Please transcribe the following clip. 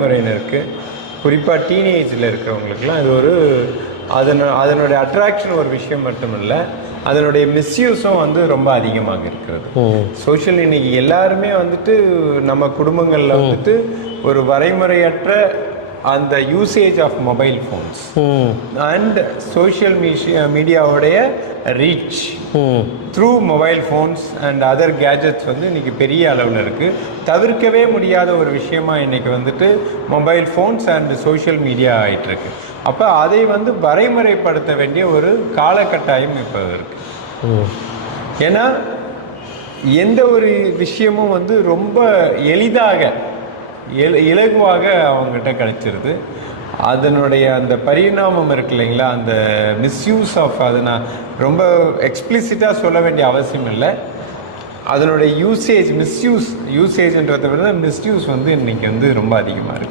முறையினருக்கு குறிப்பாக டீனேஜில் இருக்கிறவங்களுக்குலாம் இது ஒரு அதனுடைய அட்ராக்ஷன் ஒரு விஷயம் மட்டும் இல்லை, அதனுடைய மிஸ்யூஸும் வந்து ரொம்ப அதிகமாக இருக்கிறது. சோஷியல் இன்னைக்கு எல்லாருமே வந்துட்டு நம்ம குடும்பங்களில் வந்துட்டு ஒரு வரைமுறையற்ற அந்த usage of mobile phones and social மீடியாவுடைய reach through mobile phones and other gadgets வந்து இன்றைக்கி பெரிய அளவில் இருக்குது. தவிர்க்கவே முடியாத ஒரு விஷயமா இன்றைக்கி வந்துட்டு mobile phones and social media ஆகிட்டுருக்கு. அப்போ அதை வந்து வரைமுறைப்படுத்த வேண்டிய ஒரு காலகட்டாயம் இப்போ இருக்குது. ஏன்னா எந்த ஒரு விஷயமும் வந்து ரொம்ப எளிதாக இலகுவாக அவங்ககிட்ட கிடைச்சிருது. அதனுடைய அந்த பரிணாமம் இருக்கு இல்லைங்களா, அந்த மிஸ்யூஸ் ஆஃப் அதை நான் ரொம்ப எக்ஸ்பிளிசிட்டாக சொல்ல வேண்டிய அவசியம் இல்லை. அதனுடைய யூசேஜ்ன்றதை விட மிஸ்யூஸ் வந்து இன்றைக்கி வந்து ரொம்ப அதிகமாக இருக்குது.